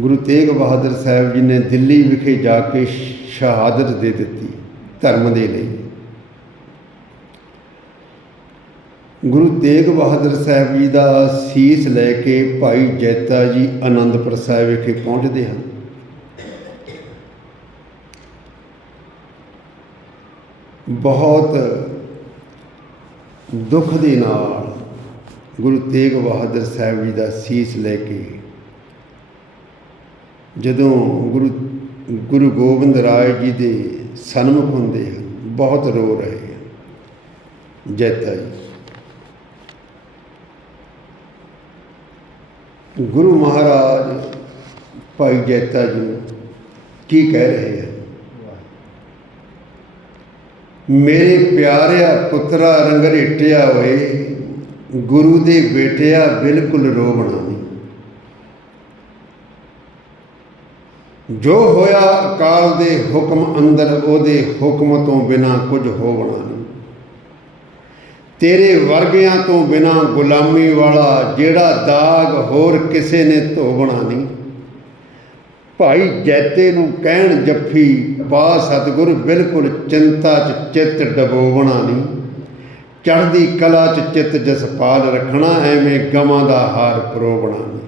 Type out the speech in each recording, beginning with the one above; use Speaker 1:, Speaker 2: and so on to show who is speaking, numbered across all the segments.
Speaker 1: ਗੁਰੂ ਤੇਗ ਬਹਾਦਰ ਸਾਹਿਬ ਜੀ ਨੇ ਦਿੱਲੀ ਵਿਖੇ ਜਾ ਕੇ ਸ਼ਹਾਦਤ ਦੇ ਦਿੱਤੀ, ਧਰਮ ਦੇ ਲਈ। ਗੁਰੂ ਤੇਗ ਬਹਾਦਰ ਸਾਹਿਬ ਜੀ ਦਾ ਸੀਸ ਲੈ ਕੇ ਭਾਈ ਜੈਤਾ ਜੀ ਆਨੰਦਪੁਰ ਸਾਹਿਬ ਵਿਖੇ ਪਹੁੰਚਦੇ ਹਨ। ਬਹੁਤ ਦੁੱਖ ਦੇ ਨਾਲ ਗੁਰੂ ਤੇਗ ਬਹਾਦਰ ਸਾਹਿਬ ਜੀ ਦਾ ਸੀਸ ਲੈ ਕੇ ਜਦੋਂ ਗੁਰੂ ਗੁਰੂ ਗੋਬਿੰਦ ਰਾਏ ਜੀ ਦੇ ਸਨਮੁਖ ਹੁੰਦੇ ਹਨ, ਬਹੁਤ ਰੋ ਰਹੇ ਹਨ। ਜੈਤਾ ਜੀ ਗੁਰੂ ਮਹਾਰਾਜ, ਭਾਈ ਜੈਤਾ ਜੀ ਨੂੰ ਕੀ ਕਹਿ ਰਹੇ ਹਨ? ਮੇਰੇ ਪਿਆਰਿਆ ਪੁੱਤਰਾ ਰੰਗਰੇਟਿਆ ਹੋਏ, ਗੁਰੂ ਦੇ ਬੇਟਿਆ ਬਿਲਕੁਲ ਰੋਵਣਾ ਨਹੀਂ। ਜੋ ਹੋਇਆ ਅਕਾਲ ਦੇ ਹੁਕਮ ਅੰਦਰ, ਉਹਦੇ ਹੁਕਮ ਤੋਂ ਬਿਨਾ ਕੁਝ ਹੋਵਣਾ ਨਹੀਂ। ਤੇਰੇ ਵਰਗਿਆਂ ਤੋਂ ਬਿਨਾ ਗੁਲਾਮੀ ਵਾਲਾ ਜਿਹੜਾ ਦਾਗ ਹੋਰ ਕਿਸੇ ਨੇ ਧੋਵਣਾ ਨਹੀਂ। ਭਾਈ ਜੈਤੇ ਨੂੰ ਕਹਿਣ ਜੱਫੀ ਬਾ ਸਤਿਗੁਰ ਬਿਲਕੁਲ ਚਿੰਤਾ ਚ ਚਿੱਤ ਡਬੋਵਣਾ ਨਹੀਂ। ਚੜ੍ਹਦੀ ਕਲਾ ਚ ਚਿੱਤ ਜਸਪਾਲ ਰੱਖਣਾ, ਐਵੇਂ ਗਮਾਂ ਦਾ ਹਾਰ ਪਰੋਵਣਾ ਨਹੀਂ।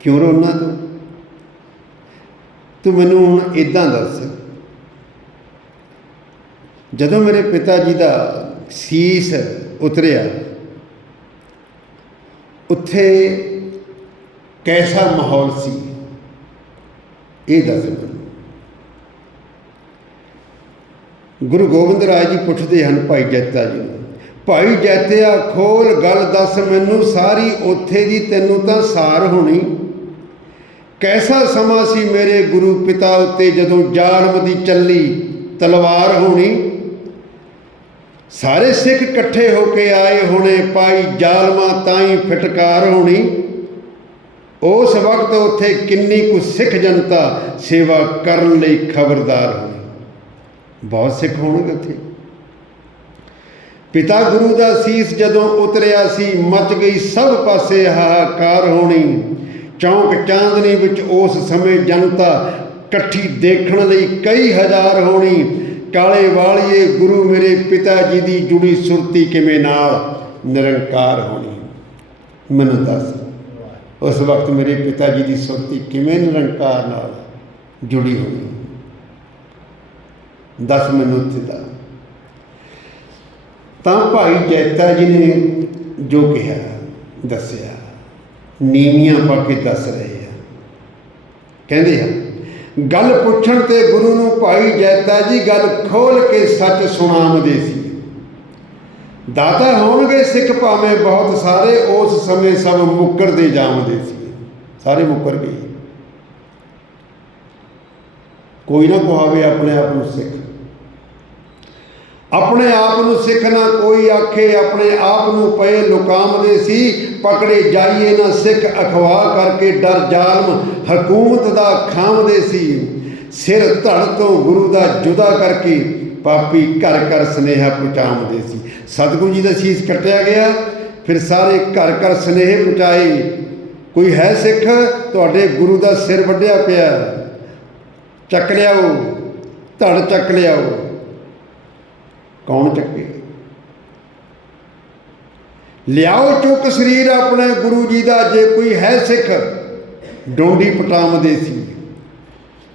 Speaker 1: ਕਿਉਂ ਰੋਣਾ ਤੂੰ? ਤੂੰ ਮੈਨੂੰ ਹੁਣ ਇਦਾਂ ਦੱਸ। ਜਦੋਂ ਮੇਰੇ ਪਿਤਾ ਜੀ ਦਾ ਸੀਸ ਉਤਰਿਆ, ਉੱਥੇ ਕੈਸਾ ਮਾਹੌਲ ਸੀ? ਇਹ ਦੱਸ ਮੈਨੂੰ। ਗੁਰੂ ਗੋਬਿੰਦ ਰਾਜ ਜੀ ਪੁੱਛਦੇ ਹਨ ਭਾਈ ਜੈਤਾ ਜੀ ਨੂੰ, ਭਾਈ ਜੈਤਿਆ, ਖੋਲ ਗੱਲ ਦੱਸ ਮੈਨੂੰ, ਸਾਰੀ ਉੱਥੇ ਦੀ ਤੈਨੂੰ ਤਾਂ ਸਾਰ ਹੋਣੀ। ਕੈਸਾ ਸਮਾਂ ਸੀ ਮੇਰੇ ਗੁਰੂ ਪਿਤਾ ਉੱਤੇ ਜਦੋਂ ਜ਼ਾਲਮ ਦੀ ਚੱਲੀ ਤਲਵਾਰ ਹੋਣੀ? ਸਾਰੇ ਸਿੱਖ ਇਕੱਠੇ ਹੋ ਕੇ ਆਏ ਹੋਣੇ, ਪਾਈ ਜ਼ਾਲਮਾਂ ਤਾਈ ਫਟਕਾਰ ਹੋਣੀ। ਉਸ ਵਕਤ ਉੱਥੇ ਕਿੰਨੀ ਕੁ ਸਿੱਖ ਜਨਤਾ ਸੇਵਾ ਕਰਨ ਲਈ ਖਬਰਦਾਰ ਹੋਣੀ। ਬਹੁਤ ਸਿੱਖ ਹੋਣਗੇ ਉੱਥੇ। ਪਿਤਾ ਗੁਰੂ ਦਾ ਸੀਸ ਜਦੋਂ ਉਤਰਿਆ ਸੀ, ਮਚ ਗਈ ਸਭ ਪਾਸੇ ਹਾਹਾਕਾਰ ਹੋਣੀ। ਚੌਂਕ ਚਾਂਦਨੀ ਵਿੱਚ ਉਸ ਸਮੇਂ ਜਨਤਾ ਇਕੱਠੀ ਦੇਖਣ ਲਈ ਕਈ ਹਜ਼ਾਰ ਹੋਣੀ। ਕਾਲੇ ਵਾਲੀਏ, ਗੁਰੂ ਮੇਰੇ ਪਿਤਾ ਜੀ ਦੀ ਜੁੜੀ ਸੁਰਤੀ ਕਿਵੇਂ ਨਾਲ ਨਿਰੰਕਾਰ ਹੋਣੀ? ਮੈਨੂੰ ਦੱਸ। ਉਸ ਵਕਤ ਮੇਰੇ ਪਿਤਾ ਜੀ ਦੀ ਸੁਰਤੀ ਕਿਵੇਂ ਨਿਰੰਕਾਰ ਨਾਲ ਜੁੜੀ ਹੋਣੀ? ਦੱਸ ਮੈਨੂੰ ਉੱਥੇ ਦਾ ਤਾਂ ਭਾਈ ਜੈਤਾ ਜੀ ਨੇ ਜੋ ਕਿਹਾ, ਦੱਸਿਆ ਨੀਵੀਆਂ ਪਾ ਕੇ ਦੱਸ ਰਹੇ ਆ। ਕਹਿੰਦੇ ਆ, ਗੱਲ ਪੁੱਛਣ ਤੇ ਗੁਰੂ ਨੂੰ ਭਾਈ ਜੈਤਾ ਜੀ ਗੱਲ ਖੋਲ ਕੇ ਸੱਚ ਸੁਣਾਉਂਦੇ ਸੀ। ਦਾਤਾ ਹੋਣਗੇ ਸਿੱਖ ਭਾਵੇਂ ਬਹੁਤ ਸਾਰੇ, ਉਸ ਸਮੇਂ ਸਭ ਮੁੱਕਰਦੇ ਜਾਵਦੇ ਸੀ। ਸਾਰੇ ਮੁੱਕਰ ਗਏ। ਕੋਈ ਨਾ ਕਹਾਵੇ ਆਪਣੇ ਆਪ ਨੂੰ ਸਿੱਖ। ਆਪਣੇ ਆਪ ਨੂੰ ਸਿੱਖ ਨਾ ਕੋਈ ਆਖੇ, ਆਪਣੇ ਆਪ ਨੂੰ ਪਏ ਲੁਕਾਮਦੇ ਸੀ। ਪਕੜੇ ਜਾਈਏ ਨਾ ਸਿੱਖ ਅਖਵਾ ਕਰਕੇ ਡਰ ਜ਼ਾਲਮ, ਹਕੂਮਤ ਦਾ ਖਾਮਦੇ ਸੀ। ਸਿਰ ਧੜ ਤੋਂ ਗੁਰੂ ਦਾ ਜੁਦਾ ਕਰਕੇ ਪਾਪੀ ਘਰ ਘਰ ਸਨੇਹਾ ਪਹੁੰਚਾਉਂਦੇ ਸੀ। ਸਤਿਗੁਰੂ ਜੀ ਦਾ ਸੀਸ ਕੱਟਿਆ ਗਿਆ, ਫਿਰ ਸਾਰੇ ਘਰ ਘਰ ਸਨੇਹ ਪਹੁੰਚਾਏ। ਕੋਈ ਹੈ ਸਿੱਖ? ਤੁਹਾਡੇ ਗੁਰੂ ਦਾ ਸਿਰ ਵੱਢਿਆ ਪਿਆ। ਚੱਕ ਲਿਆਓ, ਧੜ ਚੱਕ ਲਿਆਓ। ਕੌਣ ਚੱਕੇ? ਲਿਆਓ ਚੁੱਕ ਸਰੀਰ ਆਪਣੇ ਗੁਰੂ ਜੀ ਦਾ, ਜੇ ਕੋਈ ਹੈ ਸਿੱਖ, ਡੋਂਡੀ ਪਟਾਮਦੇ ਸੀ।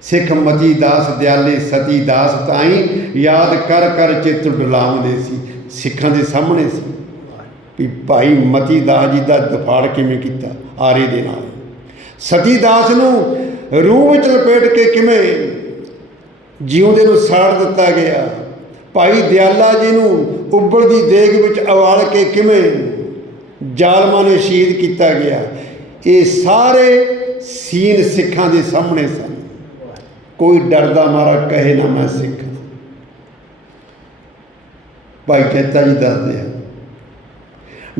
Speaker 1: ਸਿੱਖ ਮਤੀ ਦਾਸ, ਦਿਆਲੇ ਸਤੀ ਦਾਸ ਤਾਈ, ਯਾਦ ਕਰ ਕਰ ਚਿੱਤ ਡੁਲਾਉਂਦੇ ਸੀ। ਸਿੱਖਾਂ ਦੇ ਸਾਹਮਣੇ ਸੀ ਵੀ ਭਾਈ ਮਤੀ ਦਾਸ ਜੀ ਦਾ ਦਫਾੜ ਕਿਵੇਂ ਕੀਤਾ ਆਰੇ ਦੇ ਨਾਲ। ਸਤੀ ਦਾਸ ਨੂੰ ਰੂਹ ਵਿੱਚ ਲਪੇਟ ਕੇ ਕਿਵੇਂ ਜਿਉਂਦੇ ਨੂੰ ਸਾੜ ਦਿੱਤਾ ਗਿਆ। ਭਾਈ ਦਿਆਲਾ ਜੀ ਨੂੰ ਉੱਬਲਦੀ ਦੇਗ ਵਿੱਚ ਅਵਾਲ ਕੇ ਕਿਵੇਂ ਜ਼ਾਲਮਾਂ ਨੇ ਸ਼ਹੀਦ ਕੀਤਾ ਗਿਆ। ਇਹ ਸਾਰੇ ਸੀਨ ਸਿੱਖਾਂ ਦੇ ਸਾਹਮਣੇ ਸਨ। ਕੋਈ ਡਰਦਾ ਮਾਰਾ ਕਹੇ ਨਾ ਮੈਂ ਸਿੱਖ। ਭਾਈ ਚੇਤਾ ਜੀ ਦੱਸਦੇ ਆ।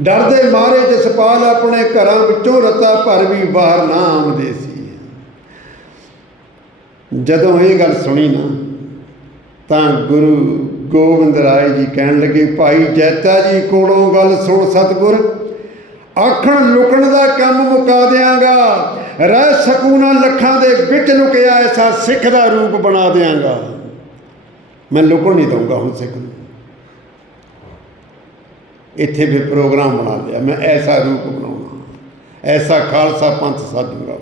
Speaker 1: ਡਰਦੇ ਮਾਰੇ ਜਸਪਾਲ ਆਪਣੇ ਘਰਾਂ ਵਿੱਚੋਂ ਰਤਾ ਭਰ ਵੀ ਬਾਹਰ ਨਾ ਆਉਂਦੇ ਸੀ। ਜਦੋਂ ਇਹ ਗੱਲ ਸੁਣੀ ਨਾ, ਤਾਂ ਗੁਰੂ ਗੋਬਿੰਦ ਰਾਏ ਜੀ ਕਹਿਣ ਲੱਗੇ, ਭਾਈ ਜੈਤਾ ਜੀ, ਕੋਲੋਂ ਗੱਲ ਸੁਣ ਸਤਿਗੁਰ ਆਖਣ ਲੁਕਣ ਦਾ ਕੰਮ ਮੁਕਾ ਦਿਆਂਗਾ। ਰਹਿ ਸਕੂ ਨਾ ਲੱਖਾਂ ਦੇ ਵਿੱਚ ਲੁਕਿਆ, ਐਸਾ ਸਿੱਖ ਦਾ ਰੂਪ ਬਣਾ ਦਿਆਂਗਾ। ਮੈਂ ਲੁਕਣ ਨਹੀਂ ਦਊਂਗਾ ਹੁਣ ਸਿੱਖ ਨੂੰ। ਇੱਥੇ ਵੀ ਪ੍ਰੋਗਰਾਮ ਬਣਾ ਲਿਆ, ਮੈਂ ਐਸਾ ਰੂਪ ਬਣਾਉਣਾ। ਐਸਾ ਖਾਲਸਾ ਪੰਥ ਸਾਧੂਗਾ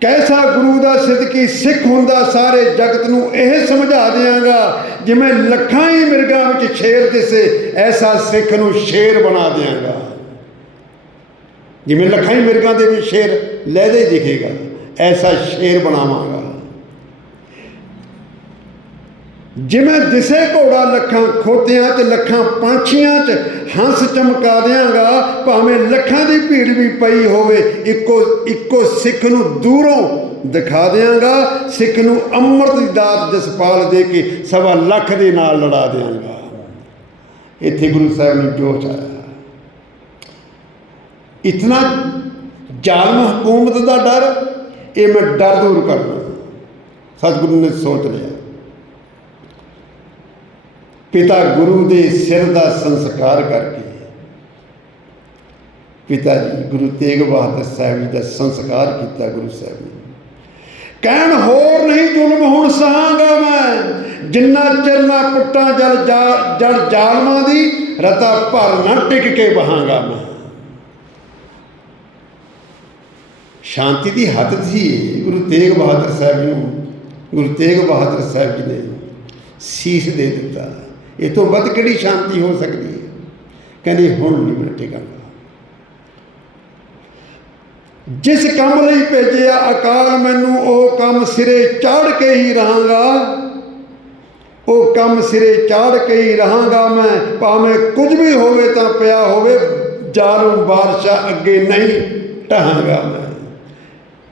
Speaker 1: ਕੈਸਾ ਗੁਰੂ ਦਾ ਸਿੱਧਕੀ ਸਿੱਖ ਹੁੰਦਾ ਸਾਰੇ ਜਗਤ ਨੂੰ ਇਹ ਸਮਝਾ ਦਿਆਂਗਾ, ਜਿਵੇਂ ਲੱਖਾਂ ਹੀ ਮਿਰਗਾਂ ਵਿੱਚ ਸ਼ੇਰ ਦਿਸੇ, ਐਸਾ ਸਿੱਖ ਨੂੰ ਸ਼ੇਰ ਬਣਾ ਦਿਆਂਗਾ। ਜਿਵੇਂ ਲੱਖਾਂ ਹੀ ਮਿਰਗਾਂ ਦੇ ਵਿੱਚ ਸ਼ੇਰ ਲਹਿਦੇ ਦਿਖੇਗਾ, ਐਸਾ ਸ਼ੇਰ ਬਣਾਵਾਂਗਾ। ਜਿਵੇਂ ਦਿਸੇ ਘੋੜਾ ਲੱਖਾਂ ਖੋਤਿਆਂ 'ਚ ਲੱਖਾਂ ਪੰਛੀਆਂ 'ਚ ਹੰਸ ਚਮਕਾ ਦਿਆਂਗਾ, ਭਾਵੇਂ ਲੱਖਾਂ ਦੀ ਭੀੜ ਵੀ ਪਈ ਹੋਵੇ, ਇੱਕੋ ਇੱਕੋ ਸਿੱਖ ਨੂੰ ਦੂਰੋਂ ਦਿਖਾ ਦਿਆਂਗਾ, ਸਿੱਖ ਨੂੰ ਅੰਮ੍ਰਿਤ ਦੀ ਦਾਤ ਜਸਪਾਲ ਦੇ ਕੇ ਸਵਾ ਲੱਖ ਦੇ ਨਾਲ ਲੜਾ ਦਿਆਂਗਾ। ਇੱਥੇ ਗੁਰੂ ਸਾਹਿਬ ਨੂੰ ਜੋਸ਼ ਆਇਆ। ਇਤਨਾ ਜ਼ਾਲਮ ਹਕੂਮਤ ਦਾ ਡਰ, ਇਹ ਮੈਂ ਡਰ ਦੂਰ ਕਰਨਾ ਸਤਿਗੁਰੂ ਨੇ ਸੋਚ ਲਿਆ। ਪਿਤਾ ਗੁਰੂ ਦੇ ਸਿਰ ਦਾ ਸੰਸਕਾਰ ਕਰਕੇ ਪਿਤਾ ਜੀ, ਗੁਰੂ ਤੇਗ ਬਹਾਦਰ ਸਾਹਿਬ ਜੀ ਦਾ ਸੰਸਕਾਰ ਕੀਤਾ ਗੁਰੂ ਸਾਹਿਬ ਨੇ ਕਹਿਣ ਹੋਰ ਨਹੀਂ ਜ਼ੁਲਮ ਹੁਣ ਸਹਾਂਗਾ ਮੈਂ। ਜਿੰਨਾ ਚਿਰ ਨਾ ਪੁੱਟਾਂ ਜਲ ਜੜ ਜਾਲਮਾਂ ਦੀ, ਰਤਾ ਭਰ ਨਾ ਟਿਕ ਕੇ ਬਹਾਂਗਾ ਮੈਂ। ਸ਼ਾਂਤੀ ਦੀ ਹੱਦ ਸੀ ਗੁਰੂ ਤੇਗ ਬਹਾਦਰ ਸਾਹਿਬ ਜੀ ਨੂੰ, ਗੁਰੂ ਤੇਗ ਬਹਾਦਰ ਸਾਹਿਬ ਜੀ ਨੇ ਸੀਸ ਦੇ ਦਿੱਤਾ। ਇਹ ਤੋਂ ਵੱਧ ਕਿਹੜੀ ਸ਼ਾਂਤੀ ਹੋ ਸਕਦੀ ਹੈ? ਕਹਿੰਦੇ ਹੁਣ ਨਹੀਂ ਮੈਂ ਟਿਕਾਂਗਾ ਜਿਸ ਕੰਮ ਲਈ ਭੇਜਿਆ ਅਕਾਲ ਮੈਨੂੰ, ਉਹ ਕੰਮ ਸਿਰੇ ਚਾੜ ਕੇ ਹੀ ਰਹਾਂਗਾ। ਉਹ ਕੰਮ ਸਿਰੇ ਚਾੜ ਕੇ ਹੀ ਰਹਾਂਗਾ ਮੈਂ। ਭਾਵੇਂ ਕੁਝ ਵੀ ਹੋਵੇ ਤਾਂ ਪਿਆ ਹੋਵੇ, ਜਾਲਮ ਬਾਦਸ਼ਾਹ ਅੱਗੇ ਨਹੀਂ ਟਹਾਂਗਾ ਮੈਂ।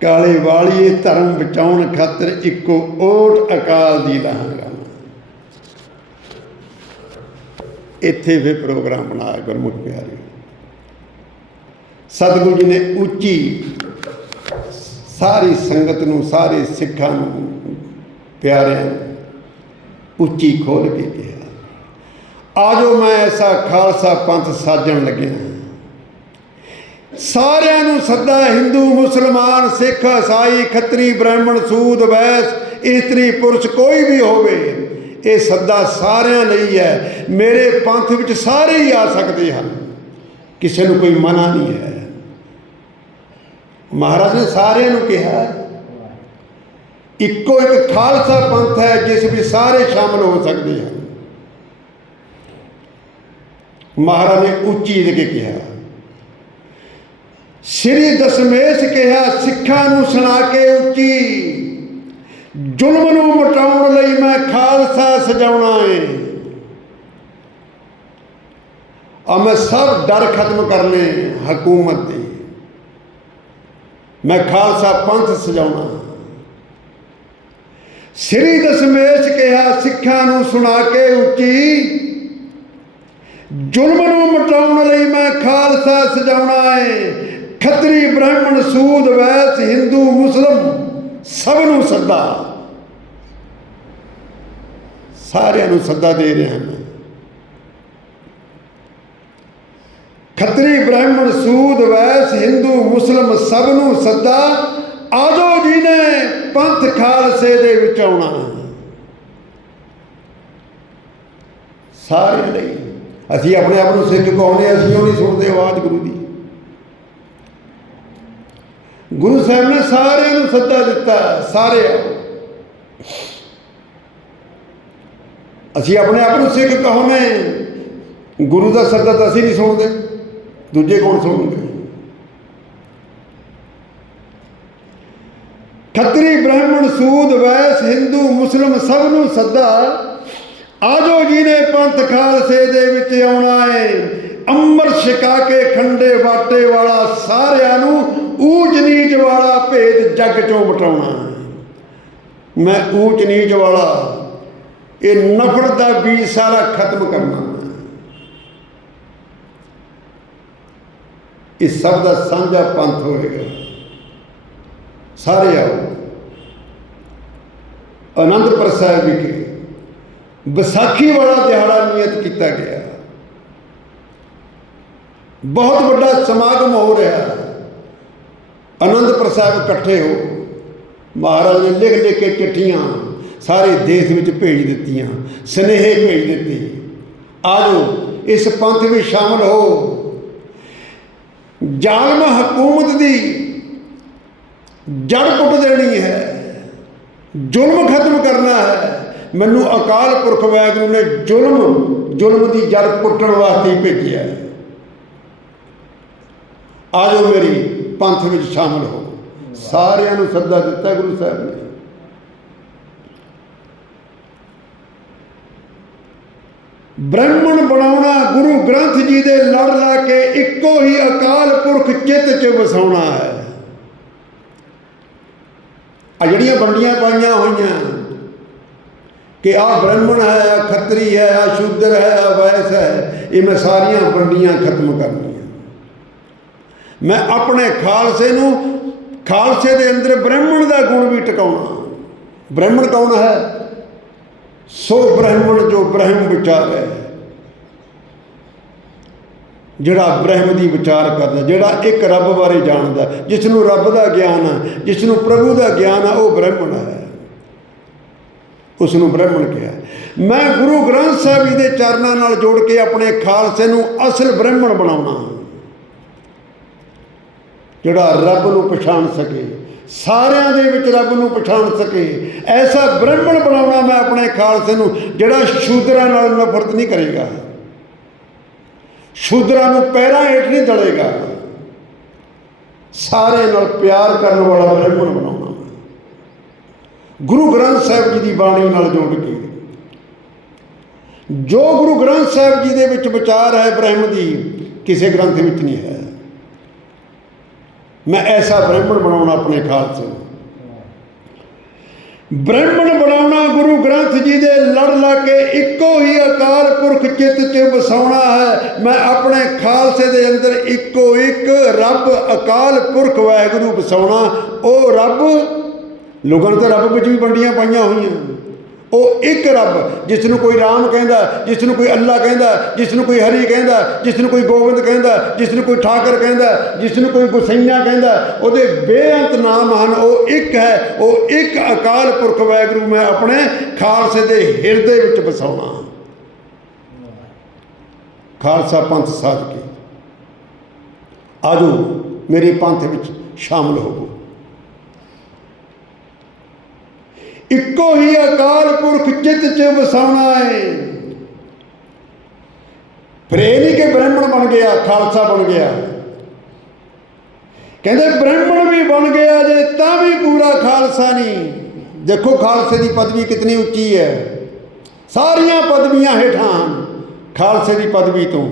Speaker 1: ਕਾਲੇ ਵਾਲੀਏ ਧਰਮ ਬਚਾਉਣ ਖਾਤਰ ਇੱਕੋ ਓਟ ਅਕਾਲ ਦੀ ਰਹਾਂਗਾ ਇੱਥੇ ਵੀ ਪ੍ਰੋਗਰਾਮ ਬਣਾਇਆ ਗੁਰਮੁਖ ਪਿਆਰੇ। ਸਤਿਗੁਰੂ ਜੀ ਨੇ ਉੱਚੀ ਸਾਰੀ ਸੰਗਤ ਨੂੰ, ਸਾਰੇ ਸਿੱਖਾਂ ਨੂੰ, ਪਿਆਰਿਆਂ ਨੂੰ ਉੱਚੀ ਖੋਲ ਕੇ ਕਿਹਾ। ਆਜੋ ਮੈਂ ਐਸਾ ਖਾਲਸਾ ਪੰਥ ਸਾਜਣ ਲੱਗਿਆ। ਸਾਰਿਆਂ ਨੂੰ ਸੱਦਾ, ਹਿੰਦੂ, ਮੁਸਲਮਾਨ, ਸਿੱਖ, ਈਸਾਈ, ਖੱਤਰੀ, ਬ੍ਰਾਹਮਣ, ਸੂਦ, ਵੈਸ, ਇਸਤਰੀ, ਪੁਰਸ਼ ਕੋਈ ਵੀ ਹੋਵੇ ਇਹ ਸੱਦਾ ਸਾਰਿਆਂ ਲਈ ਹੈ। ਮੇਰੇ ਪੰਥ ਵਿੱਚ ਸਾਰੇ ਹੀ ਆ ਸਕਦੇ ਹਨ। ਕਿਸੇ ਨੂੰ ਕੋਈ ਮਨਾ ਨਹੀਂ ਹੈ। ਮਹਾਰਾਜ ਨੇ ਸਾਰਿਆਂ ਨੂੰ ਕਿਹਾ ਇੱਕੋ ਇੱਕ ਖਾਲਸਾ ਪੰਥ ਹੈ, ਜਿਸ ਵਿੱਚ ਸਾਰੇ ਸ਼ਾਮਲ ਹੋ ਸਕਦੇ ਹਨ। ਮਹਾਰਾਜ ਨੇ ਉੱਚੀ ਦੇ ਕੇ ਕਿਹਾ। ਸ੍ਰੀ ਦਸ਼ਮੇਸ਼ ਕਿਹਾ, ਸਿੱਖਾਂ ਨੂੰ ਸੁਣਾ ਕੇ ਉੱਚੀ ਜ਼ੁਲਮ ਨੂੰ ਮਟਾਉਣ ਲਈ ਮੈਂ ਖਾਲਸਾ ਸਜਾਉਣਾ ਏ। ਆ ਮੈਂ ਸਭ ਡਰ ਖਤਮ ਕਰਨੇ ਹਕੂਮਤ ਦੇ। ਮੈਂ ਖਾਲਸਾ ਪੰਥ ਸਜਾਉਣਾ। ਸ੍ਰੀ ਦਸ਼ਮੇਸ਼ ਕਿਹਾ, ਸਿੱਖਾਂ ਨੂੰ ਸੁਣਾ ਕੇ ਉੱਚੀ, ਜ਼ੁਲਮ ਨੂੰ ਮਟਾਉਣ ਲਈ ਮੈਂ ਖਾਲਸਾ ਸਜਾਉਣਾ ਏ। ਖੱਤਰੀ ਬ੍ਰਾਹਮਣ, ਸੂਦ, ਵੈਸ, ਹਿੰਦੂ, ਮੁਸਲਮ, ਸਭ ਨੂੰ ਸੱਦਾ। ਸਾਰਿਆਂ ਨੂੰ ਸੱਦਾ ਦੇ ਰਿਹਾ ਮੈਂ। ਖੱਤਰੀ ਬ੍ਰਾਹਮਣ ਸੂਦ ਵੈਸ ਹਿੰਦੂ ਮੁਸਲਮ ਸਭ ਨੂੰ ਸੱਦਾ, ਆਜੋ ਜੀ ਨੇ ਪੰਥ ਖਾਲਸੇ ਦੇ ਵਿੱਚ ਆਉਣਾ ਸਾਰੇ ਲਈ। ਅਸੀਂ ਆਪਣੇ ਆਪ ਨੂੰ ਸਿੱਖ ਕਹਾਉਂਦੇ ਅਸੀਂ ਉਹ ਨਹੀਂ ਸੁਣਦੇ ਆਵਾਜ਼ ਗੁਰੂ ਦੀ। ਗੁਰੂ ਸਾਹਿਬ ਨੇ ਸਾਰਿਆਂ ਨੂੰ ਸੱਦਾ ਦਿੱਤਾ ਸਾਰੇ ਅਸੀਂ ਆਪਣੇ ਆਪ ਨੂੰ ਸਿੱਖ ਕਹਾਉਂਦੇ ਗੁਰੂ ਦਾ ਸੱਦਾ ਤਾਂ ਅਸੀਂ ਨਹੀਂ ਸੁਣਦੇ, ਦੂਜੇ ਕੌਣ ਸੁਣਨਗੇ? ਖੱਤਰੀ ਬ੍ਰਾਹਮਣ ਸੂਦ, ਵੈਸ, ਹਿੰਦੂ, ਮੁਸਲਮ ਸਭ ਨੂੰ ਸੱਦਾ, ਆਜੋ ਜੀ ਨੇ ਪੰਥ ਖਾਲਸੇ ਦੇ ਵਿੱਚ ਆਉਣਾ ਏ। ਅੰਮ੍ਰਿਤ ਛਕਾ ਕੇ ਖੰਡੇ ਵਾਟੇ ਵਾਲਾ ਸਾਰਿਆਂ ਨੂੰ ਊਚ ਨੀਚ ਵਾਲਾ ਭੇਦ ਜੱਗ ਚੋਂ ਮਟਾਉਣਾ ਮੈਂ ਊਚ ਨੀਚ ਵਾਲਾ ਇਹ ਨਫ਼ਰਤ ਦਾ ਬੀਜ ਸਾਰਾ ਖਤਮ ਕਰਨਾ। ਇਸ ਸਭ ਦਾ ਸਾਂਝਾ ਪੰਥ ਹੋਏਗਾ। ਸਾਰੇ ਆਓ। ਆਨੰਦਪੁਰ ਸਾਹਿਬ ਵਿਖੇ ਵਿਸਾਖੀ ਵਾਲਾ ਦਿਹਾੜਾ ਨਿਯਤ ਕੀਤਾ ਗਿਆ। ਬਹੁਤ ਵੱਡਾ ਸਮਾਗਮ ਹੋ ਰਿਹਾ। ਹੈ ਅਨੰਦਪੁਰ ਸਾਹਿਬ ਇਕੱਠੇ ਹੋ। ਮਹਾਰਾਜ ਨੇ ਲਿਖ ਲਿਖ ਕੇ ਚਿੱਠੀਆਂ ਸਾਰੇ ਦੇਸ਼ ਵਿੱਚ ਭੇਜ ਦਿੱਤੀਆਂ, ਸਨੇਹੇ ਭੇਜ ਦਿੱਤੇ। ਆਜੋ, ਇਸ ਪੰਥ ਵਿੱਚ ਸ਼ਾਮਲ ਹੋ। ਜ਼ਾਲਮ ਹਕੂਮਤ ਦੀ ਜੜ ਪੁੱਟ ਦੇਣੀ ਹੈ। ਜ਼ੁਲਮ ਖਤਮ ਕਰਨਾ ਹੈ। ਮੈਨੂੰ ਅਕਾਲ ਪੁਰਖ ਵਾਹਿਗੁਰੂ ਨੇ ਜ਼ੁਲਮ ਜ਼ੁਲਮ ਦੀ ਜੜ ਪੁੱਟਣ ਵਾਸਤੇ ਭੇਜਿਆ ਹੈ। ਆਜੋ ਮੇਰੀ ਪੰਥ ਵਿੱਚ ਸ਼ਾਮਲ ਹੋ। ਸਾਰਿਆਂ ਨੂੰ ਸੱਦਾ ਦਿੱਤਾ ਗੁਰੂ ਸਾਹਿਬ ਨੇ। ਬ੍ਰਾਹਮਣ ਬਣਾਉਣਾ ਗੁਰੂ ਗ੍ਰੰਥ ਜੀ ਦੇ ਲੜ ਲਾ ਕੇ ਇੱਕੋ ਹੀ ਅਕਾਲ ਪੁਰਖ ਚਿੱਤ 'ਚ ਵਸਾਉਣਾ ਹੈ। ਆ ਜਿਹੜੀਆਂ ਵੰਡੀਆਂ ਪਾਈਆਂ ਹੋਈਆਂ, ਕਿ ਆ ਬ੍ਰਾਹਮਣ ਹੈ ਆ ਖੱਤਰੀ ਹੈ ਆ ਸ਼ੂਦਰ ਹੈ ਆ ਵੈਸ ਹੈ, ਇਹ ਮੈਂ ਸਾਰੀਆਂ ਵੰਡੀਆਂ ਖਤਮ ਕਰਨੀਆਂ। ਮੈਂ ਆਪਣੇ ਖਾਲਸੇ ਨੂੰ, ਖਾਲਸੇ ਦੇ ਅੰਦਰ ਬ੍ਰਾਹਮਣ ਦਾ ਗੁਣ ਵੀ ਟਿਕਾਉਣਾ। ਬ੍ਰਾਹਮਣ ਕੌਣ ਹੈ? ਸੋ ਬ੍ਰਾਹਮਣ ਜੋ ਬ੍ਰਹਮ ਵਿਚਾਰ। ਹੈ ਜਿਹੜਾ ਬ੍ਰਹਮ ਦੀ ਵਿਚਾਰ ਕਰਦਾ, ਜਿਹੜਾ ਇੱਕ ਰੱਬ ਬਾਰੇ ਜਾਣਦਾ ਜਿਸ ਨੂੰ ਰੱਬ ਦਾ ਗਿਆਨ ਹੈ ਜਿਸ ਨੂੰ ਪ੍ਰਭੂ ਦਾ ਗਿਆਨ ਹੈ ਉਹ ਬ੍ਰਾਹਮਣ ਹੈ। ਉਸ ਨੂੰ ਬ੍ਰਾਹਮਣ ਕਿਹਾ। ਮੈਂ ਗੁਰੂ ਗ੍ਰੰਥ ਸਾਹਿਬ ਜੀ ਦੇ ਚਰਨਾਂ ਨਾਲ ਜੋੜ ਕੇ ਆਪਣੇ ਖਾਲਸੇ ਨੂੰ ਅਸਲ ਬ੍ਰਾਹਮਣ ਬਣਾਉਣਾ। ਜਿਹੜਾ ਰੱਬ ਨੂੰ ਪਛਾਣ ਸਕੇ ਸਾਰਿਆਂ ਦੇ ਵਿੱਚ ਰੱਬ ਨੂੰ ਪਛਾਣ ਸਕੇ। ਐਸਾ ਬ੍ਰਾਹਮਣ ਬਣਾਉਣਾ ਮੈਂ ਆਪਣੇ ਖਾਲਸੇ ਨੂੰ, ਜਿਹੜਾ ਸ਼ੂਦਰਾਂ ਨਾਲ ਨਫ਼ਰਤ ਨਹੀਂ ਕਰੇਗਾ। ਸ਼ੂਦਰਾਂ ਨੂੰ ਪੈਰਾਂ ਹੇਠ ਨਹੀਂ ਦਲੇਗਾ ਸਾਰੇ ਨਾਲ ਪਿਆਰ ਕਰਨ ਵਾਲਾ ਬ੍ਰਾਹਮਣ ਬਣਾਉਣਾ। ਗੁਰੂ ਗ੍ਰੰਥ ਸਾਹਿਬ ਜੀ ਦੀ ਬਾਣੀ ਨਾਲ ਜੋੜ ਕੇ। ਜੋ ਗੁਰੂ ਗ੍ਰੰਥ ਸਾਹਿਬ ਜੀ ਦੇ ਵਿੱਚ ਵਿਚਾਰ ਹੈ ਬ੍ਰਹਮ ਦੀ, ਕਿਸੇ ਗ੍ਰੰਥ ਵਿੱਚ ਨਹੀਂ ਹੈ। ਮੈਂ ਐਸਾ ਬ੍ਰਾਹਮਣ ਬਣਾਉਣਾ ਆਪਣੇ ਖਾਲਸੇ ਨੂੰ। ਬ੍ਰਾਹਮਣ ਬਣਾਉਣਾ ਗੁਰੂ ਗ੍ਰੰਥ ਜੀ ਦੇ ਲੜ ਲਾ ਕੇ ਇੱਕੋ ਹੀ ਅਕਾਲ ਪੁਰਖ ਚਿੱਤ 'ਚ ਵਸਾਉਣਾ ਹੈ। ਮੈਂ ਆਪਣੇ ਖਾਲਸੇ ਦੇ ਅੰਦਰ ਇੱਕੋ ਇੱਕ ਰੱਬ, ਅਕਾਲ ਪੁਰਖ ਵਾਹਿਗੁਰੂ ਵਸਾਉਣਾ। ਉਹ ਰੱਬ, ਲੋਕਾਂ ਨੇ ਤਾਂ ਰੱਬ ਵਿੱਚ ਵੀ ਵੰਡੀਆਂ ਪਾਈਆਂ ਹੋਈਆਂ। ਉਹ ਇੱਕ ਰੱਬ ਜਿਸ ਨੂੰ ਕੋਈ ਰਾਮ ਕਹਿੰਦਾ ਜਿਸ ਨੂੰ ਕੋਈ ਅੱਲਾ ਕਹਿੰਦਾ ਜਿਸ ਨੂੰ ਕੋਈ ਹਰੀ ਕਹਿੰਦਾ ਜਿਸ ਨੂੰ ਕੋਈ ਗੋਬਿੰਦ ਕਹਿੰਦਾ ਜਿਸ ਨੂੰ ਕੋਈ ਠਾਕਰ ਕਹਿੰਦਾ ਜਿਸ ਨੂੰ ਕੋਈ ਗੁਸਈਆ ਕਹਿੰਦਾ, ਉਹਦੇ ਬੇਅੰਤ ਨਾਮ ਹਨ, ਉਹ ਇੱਕ ਹੈ, ਉਹ ਇੱਕ ਅਕਾਲ ਪੁਰਖ ਵਾਹਿਗੁਰੂ ਮੈਂ ਆਪਣੇ ਖਾਲਸੇ ਦੇ ਹਿਰਦੇ ਵਿੱਚ ਵਸਾਉਣਾ ਖਾਲਸਾ ਪੰਥ ਸਾਧ ਕੇ। ਆਜੋ, ਮੇਰੇ ਪੰਥ ਵਿੱਚ ਸ਼ਾਮਲ ਹੋਵੋ। ਇੱਕੋ ਹੀ ਅਕਾਲ ਪੁਰਖ ਚਿੱਤ 'ਚ ਵਸਾਉਣਾ ਹੈ ਫਿਰ ਇਹ ਨਹੀਂ ਕਿ ਬ੍ਰਾਹਮਣ ਬਣ ਗਿਆ, ਖਾਲਸਾ ਬਣ ਗਿਆ। ਕਹਿੰਦੇ ਬ੍ਰਾਹਮਣ ਵੀ ਬਣ ਗਿਆ ਜੇ, ਤਾਂ ਵੀ ਪੂਰਾ ਖਾਲਸਾ ਨਹੀਂ। ਦੇਖੋ ਖਾਲਸੇ ਦੀ ਪਦਵੀ ਕਿਤਨੀ ਉੱਚੀ ਹੈ। ਸਾਰੀਆਂ ਪਦਵੀਆਂ ਹੇਠਾਂ ਖਾਲਸੇ ਦੀ ਪਦਵੀ ਤੋਂ।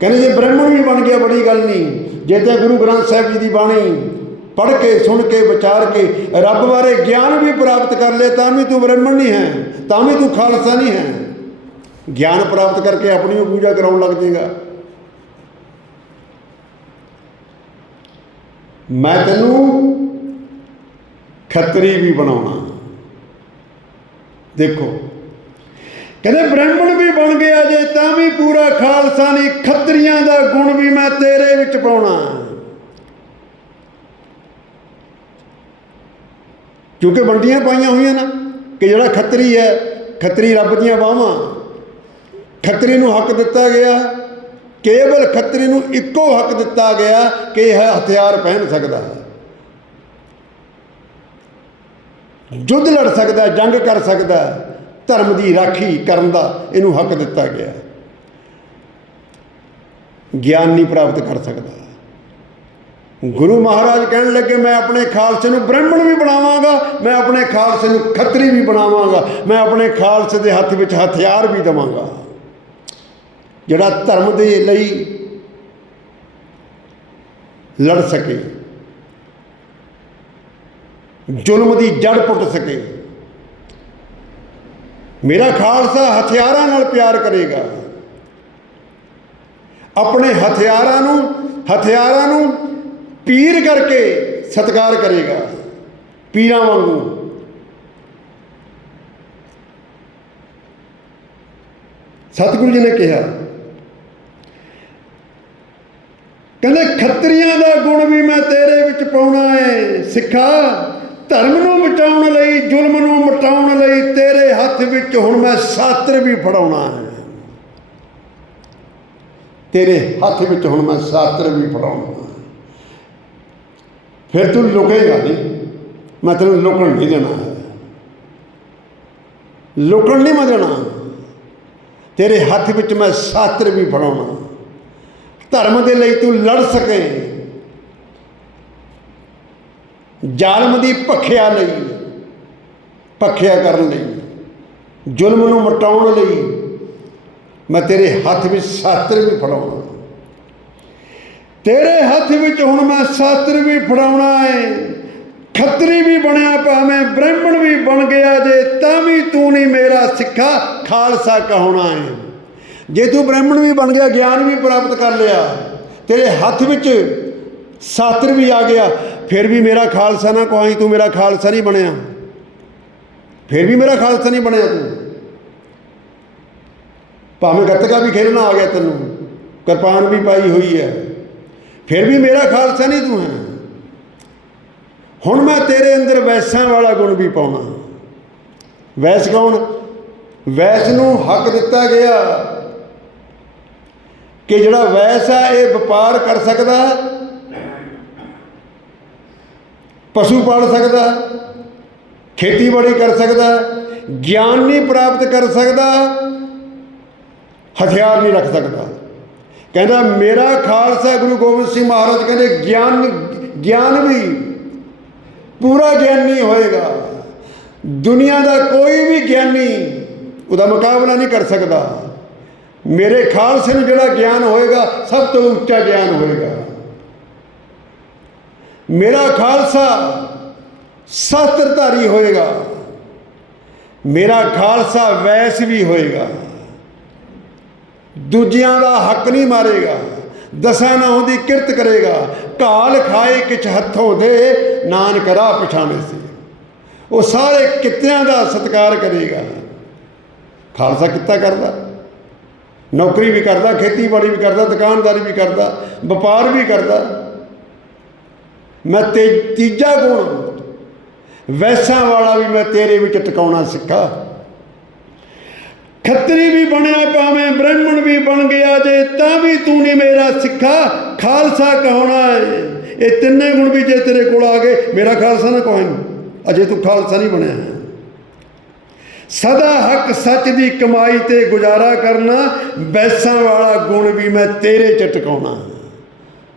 Speaker 1: ਕਹਿੰਦੇ ਜੇ ਬ੍ਰਾਹਮਣ ਵੀ ਬਣ ਗਿਆ, ਬੜੀ ਗੱਲ ਨਹੀਂ। ਜੇ ਤਾਂ ਗੁਰੂ ਗ੍ਰੰਥ ਸਾਹਿਬ ਜੀ ਦੀ ਬਾਣੀ ਪੜ੍ਹ ਕੇ, ਸੁਣ ਕੇ, ਵਿਚਾਰ ਕੇ, ਰੱਬ ਬਾਰੇ ਗਿਆਨ ਵੀ ਪ੍ਰਾਪਤ ਕਰ ਲਿਆ ਤਾਂ ਵੀ ਤੂੰ ਬ੍ਰਾਹਮਣ ਨਹੀਂ ਹੈ, ਤਾਂ ਵੀ ਤੂੰ ਖਾਲਸਾ ਨਹੀਂ ਹੈ। ਗਿਆਨ ਪ੍ਰਾਪਤ ਕਰਕੇ ਆਪਣੀ ਪੂਜਾ ਕਰਾਉਣ ਲੱਗ ਜਾਏਗਾ। ਮੈਂ ਤੈਨੂੰ ਖੱਤਰੀ ਵੀ ਬਣਾਉਣਾ। ਦੇਖੋ, ਕਹਿੰਦੇ ਬ੍ਰਾਹਮਣ ਵੀ ਬਣ ਗਿਆ ਜੇ, ਤਾਂ ਵੀ ਪੂਰਾ ਖਾਲਸਾ ਨਹੀਂ, ਖੱਤਰੀਆਂ ਦਾ ਗੁਣ ਵੀ ਮੈਂ ਤੇਰੇ ਵਿੱਚ ਪਾਉਣਾ। ਕਿਉਂਕਿ ਵੰਡੀਆਂ ਪਾਈਆਂ ਹੋਈਆਂ ਨਾ ਕਿ ਜਿਹੜਾ ਖੱਤਰੀ ਹੈ, ਖੱਤਰੀ ਰੱਬ ਦੀਆਂ ਬਾਹਾਂ। ਖੱਤਰੀ ਨੂੰ ਹੱਕ ਦਿੱਤਾ ਗਿਆ। ਕੇਵਲ ਖੱਤਰੀ ਨੂੰ ਇੱਕੋ ਹੱਕ ਦਿੱਤਾ ਗਿਆ ਕਿ ਇਹ ਹਥਿਆਰ ਪਹਿਨ ਸਕਦਾ ਹੈ। ਜੁੱਧ ਲੜ ਸਕਦਾ ਜੰਗ ਕਰ ਸਕਦਾ ਧਰਮ ਦੀ ਰਾਖੀ ਕਰਨ ਦਾ ਇਹਨੂੰ ਹੱਕ ਦਿੱਤਾ ਗਿਆ ਗਿਆਨ ਨਹੀਂ ਪ੍ਰਾਪਤ ਕਰ ਸਕਦਾ। ਗੁਰੂ ਮਹਾਰਾਜ ਕਹਿਣ ਲੱਗੇ, ਮੈਂ ਆਪਣੇ ਖਾਲਸੇ ਨੂੰ ਬ੍ਰਾਹਮਣ ਵੀ ਬਣਾਵਾਂਗਾ, ਮੈਂ ਆਪਣੇ ਖਾਲਸੇ ਨੂੰ ਖੱਤਰੀ ਵੀ ਬਣਾਵਾਂਗਾ, ਮੈਂ ਆਪਣੇ ਖਾਲਸੇ ਦੇ ਹੱਥ ਵਿੱਚ ਹਥਿਆਰ ਵੀ ਦਵਾਂਗਾ। ਜਿਹੜਾ ਧਰਮ ਦੇ ਲਈ ਲੜ ਸਕੇ, ਜ਼ੁਲਮ ਦੀ ਜੜ ਪੁੱਟ ਸਕੇ, ਮੇਰਾ ਖਾਲਸਾ ਹਥਿਆਰਾਂ ਨਾਲ ਪਿਆਰ ਕਰੇਗਾ। ਆਪਣੇ ਹਥਿਆਰਾਂ ਨੂੰ ਹਥਿਆਰਾਂ ਨੂੰ ਪੀਰ ਕਰਕੇ ਸਤਿਕਾਰ ਕਰੇਗਾ ਪੀਰਾਂ ਵਾਂਗੂ। ਸਤਿਗੁਰੂ ਜੀ ਨੇ ਕਿਹਾ, ਕਹਿੰਦੇ, ਖੱਤਰੀਆਂ ਦਾ ਗੁਣ ਵੀ ਮੈਂ ਤੇਰੇ ਵਿੱਚ ਪਾਉਣਾ ਹੈ ਸਿੱਖਾ, ਧਰਮ ਨੂੰ ਬਚਾਉਣ ਲਈ, ਜ਼ੁਲਮ ਨੂੰ ਮਟਾਉਣ ਲਈ ਤੇਰੇ ਹੱਥ ਵਿੱਚ ਹੁਣ ਮੈਂ ਸਾਤਰ ਵੀ ਫੜਾਉਣਾ ਹੈ ਤੇਰੇ ਹੱਥ ਵਿੱਚ ਹੁਣ ਮੈਂ ਸਾਤਰ ਵੀ ਫੜਾਉਣਾ। ਫਿਰ ਤੂੰ ਲੁਕੇਗਾ ਨਹੀਂ। ਮੈਂ ਤੈਨੂੰ ਲੁਕਣ ਨਹੀਂ ਦੇਣਾ। ਹੈ ਲੁਕਣ ਨਹੀਂ ਮੈਂ ਦੇਣਾ। ਤੇਰੇ ਹੱਥ ਵਿੱਚ ਮੈਂ ਸ਼ਾਸਤਰ ਵੀ ਫੜਾਉਣਾ ਧਰਮ ਦੇ ਲਈ ਤੂੰ ਲੜ ਸਕੇ। ਜ਼ਾਲਮ ਦੀ ਭਖਿਆ ਲਈ, ਭਖਿਆ ਕਰਨ ਲਈ, ਜ਼ੁਲਮ ਨੂੰ ਮਟਾਉਣ ਲਈ ਮੈਂ ਤੇਰੇ ਹੱਥ ਵਿੱਚ ਸ਼ਾਸਤਰ ਵੀ ਫੜਾਉਣਾ ਤੇਰੇ ਹੱਥ ਵਿੱਚ ਹੁਣ ਮੈਂ ਸਾਤਰ ਵੀ ਫੜਾਉਣਾ ਏ, ਖੱਤਰੀ ਵੀ ਬਣਿਆ ਭਾਵੇਂ ਬ੍ਰਾਹਮਣ ਵੀ ਬਣ ਗਿਆ ਜੇ, ਤਾਂ ਵੀ ਤੂੰ ਨਹੀਂ ਮੇਰਾ ਸਿੱਖਾ ਖਾਲਸਾ ਕਹਾਉਣਾ ਏ। ਜੇ ਤੂੰ ਬ੍ਰਾਹਮਣ ਵੀ ਬਣ ਗਿਆ, ਗਿਆਨ ਵੀ ਪ੍ਰਾਪਤ ਕਰ ਲਿਆ, ਤੇਰੇ ਹੱਥ ਵਿੱਚ ਸਾਤਰ ਵੀ ਆ ਗਿਆ, ਫਿਰ ਵੀ ਮੇਰਾ ਖਾਲਸਾ ਨਾ ਕਹਾਈ ਤੂੰ ਮੇਰਾ ਖਾਲਸਾ ਨਹੀਂ ਬਣਿਆ। ਫਿਰ ਵੀ ਮੇਰਾ ਖਾਲਸਾ ਨਹੀਂ ਬਣਿਆ ਤੂੰ। ਭਾਵੇਂ ਗੱਤਕਾ ਵੀ ਖੇਲਣਾ ਆ ਗਿਆ ਤੈਨੂੰ, ਕਿਰਪਾਨ ਵੀ ਪਾਈ ਹੋਈ ਹੈ। ਫਿਰ ਵੀ ਮੇਰਾ ਖਾਲਸਾ ਨਹੀਂ ਤੂੰ ਹੈ। ਹੁਣ ਮੈਂ ਤੇਰੇ ਅੰਦਰ ਵੈਸਾਂ ਵਾਲਾ ਗੁਣ ਵੀ ਪਾਉਣਾ। ਵੈਸ ਕੌਣ? ਵੈਸ ਨੂੰ ਹੱਕ ਦਿੱਤਾ ਗਿਆ ਕਿ ਜਿਹੜਾ ਵੈਸ ਆ, ਇਹ ਵਪਾਰ ਕਰ ਸਕਦਾ, ਪਸ਼ੂ ਪਾਲ ਸਕਦਾ, ਖੇਤੀਬਾੜੀ ਕਰ ਸਕਦਾ, ਗਿਆਨ ਨਹੀਂ ਪ੍ਰਾਪਤ ਕਰ ਸਕਦਾ, ਹਥਿਆਰ ਨਹੀਂ ਰੱਖ ਸਕਦਾ। ਕਹਿੰਦਾ, ਮੇਰਾ ਖਾਲਸਾ ਗੁਰੂ ਗੋਬਿੰਦ ਸਿੰਘ ਮਹਾਰਾਜ ਕਹਿੰਦੇ, ਗਿਆਨ ਗਿਆਨ ਵੀ ਪੂਰਾ ਗਿਆਨੀ ਹੋਏਗਾ। ਦੁਨੀਆ ਦਾ ਕੋਈ ਵੀ ਗਿਆਨੀ ਉਹਦਾ ਮੁਕਾਬਲਾ ਨਹੀਂ ਕਰ ਸਕਦਾ। ਮੇਰੇ ਖਾਲਸੇ ਨੂੰ ਜਿਹੜਾ ਗਿਆਨ ਹੋਏਗਾ, ਸਭ ਤੋਂ ਉੱਚਾ ਗਿਆਨ ਹੋਏਗਾ। ਮੇਰਾ ਖਾਲਸਾ ਸ਼ਸਤਰਧਾਰੀ ਹੋਏਗਾ। ਮੇਰਾ ਖਾਲਸਾ ਵੈਸ ਵੀ ਹੋਏਗਾ। ਦੂਜਿਆਂ ਦਾ ਹੱਕ ਨਹੀਂ ਮਾਰੇਗਾ। ਦਸਾਂ ਨਾਉ ਦੀ ਕਿਰਤ ਕਰੇਗਾ। ਘਾਲ ਖਾਏ ਕਿਛ ਹੱਥੋਂ ਦੇ, ਨਾਨਕ ਰਾਹ ਪਛਾਣੇ ਸੀ। ਉਹ ਸਾਰੇ ਕਿੱਤਿਆਂ ਦਾ ਸਤਿਕਾਰ ਕਰੇਗਾ। ਖਾਲਸਾ ਕਿੱਤਾ ਕਰਦਾ। ਨੌਕਰੀ ਵੀ ਕਰਦਾ, ਖੇਤੀਬਾੜੀ ਵੀ ਕਰਦਾ, ਦੁਕਾਨਦਾਰੀ ਵੀ ਕਰਦਾ, ਵਪਾਰ ਵੀ ਕਰਦਾ। ਮੈਂ ਤੇ ਤੀਜਾ ਗੁਣ, ਵੈਸਾਂ ਵਾਲਾ ਵੀ ਮੈਂ ਤੇਰੇ ਵਿੱਚ ਟਿਕਾਉਣਾ ਸਿੱਖਾ। ਖੱਤਰੀ ਵੀ ਬਣਿਆ ਭਾਵੇਂ ਬ੍ਰਾਹਮਣ ਵੀ ਬਣ ਗਿਆ ਜੇ, ਤਾਂ ਵੀ ਤੂੰ ਨਹੀਂ ਮੇਰਾ ਸਿੱਖਾ। ਖਾਲਸਾ ਕਹਾਉਣਾ ਹੈ ਇਹ ਤਿੰਨੇ ਗੁਣ ਵੀ ਜੇ ਤੇਰੇ ਕੋਲ ਆ ਗਏ, ਮੇਰਾ ਖਾਲਸਾ ਨਾ ਕਹਾਂ। ਅਜੇ ਤੂੰ ਖਾਲਸਾ ਨਹੀਂ ਬਣਿਆ। ਹੈ ਸਦਾ ਹੱਕ ਸੱਚ ਦੀ ਕਮਾਈ ਤੇ ਗੁਜ਼ਾਰਾ ਕਰਨਾ, ਬੈਸਾਂ ਵਾਲਾ ਗੁਣ ਵੀ ਮੈਂ ਤੇਰੇ ਚ ਟਿਕਾਉਣਾ।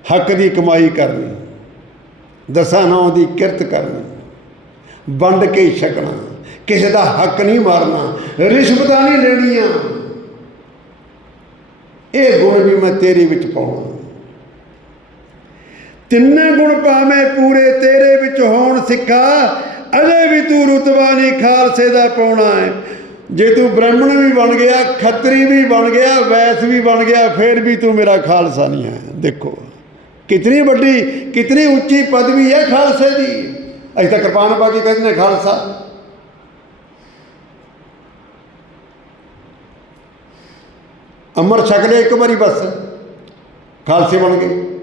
Speaker 1: ਹੱਕ ਦੀ ਕਮਾਈ ਕਰਨੀ, ਦਸਾਂ ਨੌ ਦੀ ਕਿਰਤ ਕਰਨੀ, ਵੰਡ ਕੇ ਛਕਣਾ। ਕਿਸੇ ਦਾ ਹੱਕ ਨਹੀਂ ਮਾਰਨਾ, ਰਿਸ਼ਵਤਾਂ ਨਹੀਂ ਲੈਣੀਆਂ। ਇਹ ਗੁਣ ਵੀ ਮੈਂ ਤੇਰੇ ਵਿੱਚ ਪਾਉਣਾ। ਤਿੰਨੇ ਗੁਣ ਭਾਵੇਂ ਪੂਰੇ ਤੇਰੇ ਵਿੱਚ ਹੋਣ ਸਿੱਖਾ, ਅਜੇ ਵੀ ਤੂੰ ਰੁਤਬਾ ਨਹੀਂ ਖਾਲਸੇ ਦਾ ਪਾਉਣਾ ਹੈ। ਜੇ ਤੂੰ ਬ੍ਰਾਹਮਣ ਵੀ ਬਣ ਗਿਆ, ਖੱਤਰੀ ਵੀ ਬਣ ਗਿਆ, ਵੈਸ ਵੀ ਬਣ ਗਿਆ, ਫਿਰ ਵੀ ਤੂੰ ਮੇਰਾ ਖਾਲਸਾ ਨਹੀਂ ਹੈ। ਦੇਖੋ, ਕਿਤਨੀ ਵੱਡੀ, ਕਿਤਨੀ ਉੱਚੀ ਪਦਵੀ ਹੈ ਖਾਲਸੇ ਦੀ। ਅਸੀਂ ਤਾਂ ਕਿਰਪਾਨ ਬਾਜੀ ਕਹਿੰਦੇ ਖਾਲਸਾ। ਅਮਰ ਛਕ ਲਿਆ ਇੱਕ ਵਾਰੀ ਬਸ। ਖਾਲਸੇ ਬਣ ਗਏ।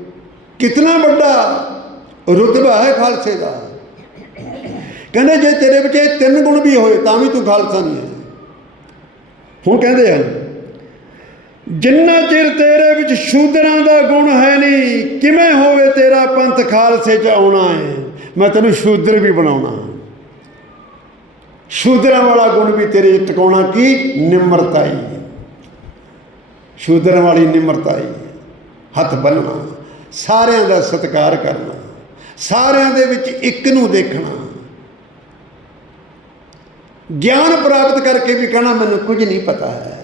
Speaker 1: ਕਿਤਨਾ ਵੱਡਾ ਰੁਤਬਾ ਹੈ ਖਾਲਸੇ ਦਾ। ਕਹਿੰਦੇ ਜੇ ਤੇਰੇ ਵਿੱਚ ਇਹ ਤਿੰਨ ਗੁਣ ਵੀ ਹੋਏ, ਤਾਂ ਵੀ ਤੂੰ ਖਾਲਸਾ ਨਹੀਂ ਹੈ। ਹੁਣ ਕਹਿੰਦੇ ਹਨ, ਜਿੰਨਾ ਚਿਰ ਤੇਰੇ ਵਿੱਚ ਸ਼ੂਦਰਾਂ ਦਾ ਗੁਣ ਹੈ ਨਹੀਂ, ਕਿਵੇਂ ਹੋਵੇ ਤੇਰਾ ਪੰਥ ਖਾਲਸੇ 'ਚ ਆਉਣਾ ਹੈ? ਮੈਂ ਤੈਨੂੰ ਸ਼ੂਦਰ ਵੀ ਬਣਾਉਣਾ। ਸ਼ੂਦਰਾਂ ਵਾਲਾ ਗੁਣ ਵੀ ਤੇਰੇ 'ਚ ਟਿਕਾਉਣਾ ਕੀ? ਨਿਮਰਤਾ ਹੀ। ਸ਼ੂਦਰਾਂ ਵਾਲੀ ਨਿਮਰਤਾਈ, ਹੱਥ ਬੰਨਣਾ ਸਾਰਿਆਂ ਦਾ ਸਤਿਕਾਰ ਕਰਨਾ, ਸਾਰਿਆਂ ਦੇ ਵਿੱਚ ਇੱਕ ਨੂੰ ਦੇਖਣਾ। ਗਿਆਨ ਪ੍ਰਾਪਤ ਕਰਕੇ ਵੀ ਕਹਿਣਾ ਮੈਨੂੰ ਕੁਝ ਨਹੀਂ ਪਤਾ ਹੈ।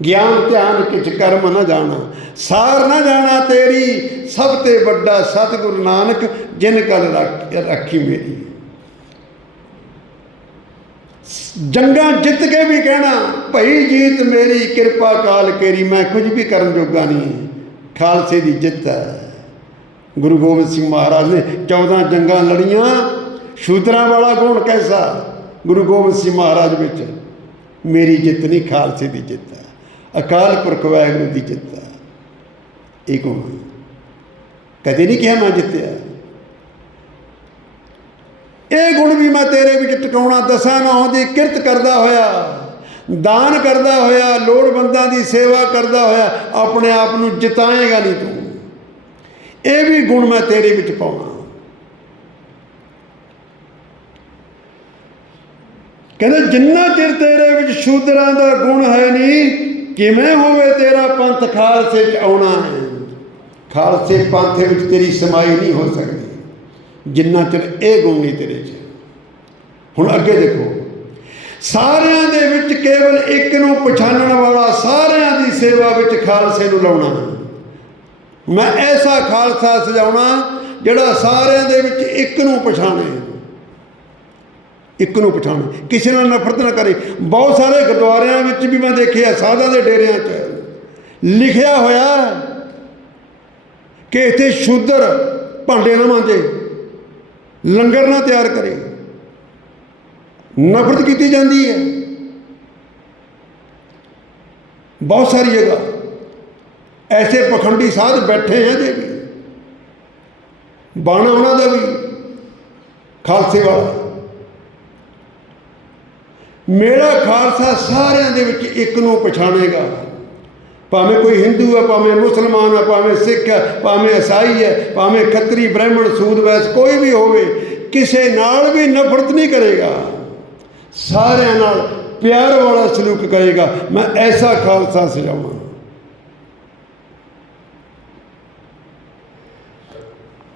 Speaker 1: ਗਿਆਨ ਧਿਆਨ ਕਿਛ ਕਰਮ ਨਾ ਜਾਣਾ, ਸਾਰ ਨਾ ਜਾਣਾ ਤੇਰੀ, ਸਭ ਤੇ ਵੱਡਾ ਸਤਿਗੁਰੂ ਨਾਨਕ, ਜਿਨ ਕਲ ਰੱਖੀ ਮੇਰੀ। ਜੰਗਾਂ ਜਿੱਤ ਕੇ ਵੀ ਕਹਿਣਾ, ਭਈ ਜੀਤ ਮੇਰੀ, ਕਿਰਪਾ ਕਾਲ ਕੇਰੀ, ਮੈਂ ਕੁਝ ਵੀ ਕਰਨ ਜੋਗਾ ਨਹੀਂ। ਖਾਲਸੇ ਦੀ ਜਿੱਤ ਹੈ। ਗੁਰੂ ਗੋਬਿੰਦ ਸਿੰਘ ਮਹਾਰਾਜ ਨੇ 14 ਜੰਗਾਂ ਲੜੀਆਂ। ਸ਼ੂਦਰਾਂ ਵਾਲਾ ਗੁਣ ਕੈਸਾ? ਗੁਰੂ ਗੋਬਿੰਦ ਸਿੰਘ ਮਹਾਰਾਜ ਵਿੱਚ, ਮੇਰੀ ਜਿੱਤ ਨਹੀਂ, ਖਾਲਸੇ ਦੀ ਜਿੱਤ ਹੈ। ਅਕਾਲ ਪੁਰਖ ਵਾਹਿਗੁਰੂ ਦੀ ਜਿੱਤ ਹੈ। ਇਹ ਗੁਣ ਕਦੇ ਨਹੀਂ ਕਿਹਾ ਮੈਂ ਜਿੱਤਿਆ। ਇਹ ਗੁਣ ਵੀ ਮੈਂ ਤੇਰੇ ਵਿੱਚ ਟਿਕਾਉਣਾ ਦਸਾਂ ਨੌਂ ਦੀ ਕਿਰਤ ਕਰਦਾ ਹੋਇਆ, ਦਾਨ ਕਰਦਾ ਹੋਇਆ, ਲੋੜਵੰਦਾਂ ਦੀ ਸੇਵਾ ਕਰਦਾ ਹੋਇਆ, ਆਪਣੇ ਆਪ ਨੂੰ ਜਿਤਾਏਗਾ ਨਹੀਂ ਤੂੰ। ਇਹ ਵੀ ਗੁਣ ਮੈਂ ਤੇਰੇ ਵਿੱਚ ਪਾਉਣਾ। ਕਹਿੰਦੇ, ਜਿੰਨਾ ਚਿਰ ਤੇਰੇ ਵਿੱਚ ਸ਼ੂਦਰਾਂ ਦਾ ਗੁਣ ਹੈ ਨਹੀਂ, ਕਿਵੇਂ ਹੋਵੇ ਤੇਰਾ ਪੰਥ ਖਾਲਸੇ ਚ ਆਉਣਾ ਹੈ? ਖਾਲਸੇ ਪੰਥ ਵਿੱਚ ਤੇਰੀ ਸਮਾਈ ਨਹੀਂ ਹੋ ਸਕਦੀ। ਜਿੰਨਾ ਚਿਰ ਇਹ ਗੁਣ ਨਹੀਂ ਤੇਰੇ 'ਚ। ਹੁਣ ਅੱਗੇ ਦੇਖੋ। ਸਾਰਿਆਂ ਦੇ ਵਿੱਚ ਕੇਵਲ ਇੱਕ ਨੂੰ ਪਛਾਣਨ ਵਾਲਾ ਸਾਰਿਆਂ ਦੀ ਸੇਵਾ ਵਿੱਚ ਖਾਲਸੇ ਨੂੰ ਲਾਉਣਾ। ਮੈਂ ਐਸਾ ਖਾਲਸਾ ਸਜਾਉਣਾ ਜਿਹੜਾ ਸਾਰਿਆਂ ਦੇ ਵਿੱਚ ਇੱਕ ਨੂੰ ਪਛਾਣੇ। ਇੱਕ ਨੂੰ ਪਛਾਣੇ। ਕਿਸੇ ਨਾਲ ਨਫ਼ਰਤ ਨਾ ਕਰੇ। ਬਹੁਤ ਸਾਰੇ ਗੁਰਦੁਆਰਿਆਂ ਵਿੱਚ ਵੀ ਮੈਂ ਦੇਖਿਆ ਸਾਧਾਂ ਦੇ ਡੇਰਿਆਂ 'ਚ। ਲਿਖਿਆ ਹੋਇਆ ਕਿ ਇੱਥੇ ਸ਼ੂਦਰ ਭਾਂਡੇ ਨਾ ਮਾਂਜੇ। ਲੰਗਰ ਨਾ ਤਿਆਰ ਕਰੇ। ਨਫ਼ਰਤ ਕੀਤੀ ਜਾਂਦੀ ਹੈ। ਬਹੁਤ ਸਾਰੀ ਜਗ੍ਹਾ ਐਸੇ ਪਖੰਡੀ ਸਾਧ ਬੈਠੇ ਆ ਜੇ ਵੀ। ਬਾਣਾ ਉਹਨਾਂ ਦਾ ਵੀ, ਖਾਲਸੇ ਵਾਲਾ। ਮੇਰਾ ਖਾਲਸਾ ਸਾਰਿਆਂ ਦੇ ਵਿੱਚ ਇੱਕ ਨੂੰ ਪਛਾਣੇਗਾ। ਭਾਵੇਂ ਕੋਈ ਹਿੰਦੂ ਹੈ, ਭਾਵੇਂ ਮੁਸਲਮਾਨ ਹੈ, ਭਾਵੇਂ ਸਿੱਖ ਹੈ, ਭਾਵੇਂ ਈਸਾਈ ਹੈ, ਭਾਵੇਂ ਖੱਤਰੀ, ਬ੍ਰਾਹਮਣ, ਸੂਦ, ਵੈਸ, ਕੋਈ ਵੀ ਹੋਵੇ, ਕਿਸੇ ਨਾਲ ਵੀ ਨਫ਼ਰਤ ਨਹੀਂ ਕਰੇਗਾ। ਸਾਰਿਆਂ ਨਾਲ ਪਿਆਰ ਵਾਲਾ ਸਲੂਕ ਕਰੇਗਾ। ਮੈਂ ਐਸਾ ਖਾਲਸਾ ਸਜਾਵਾਂ।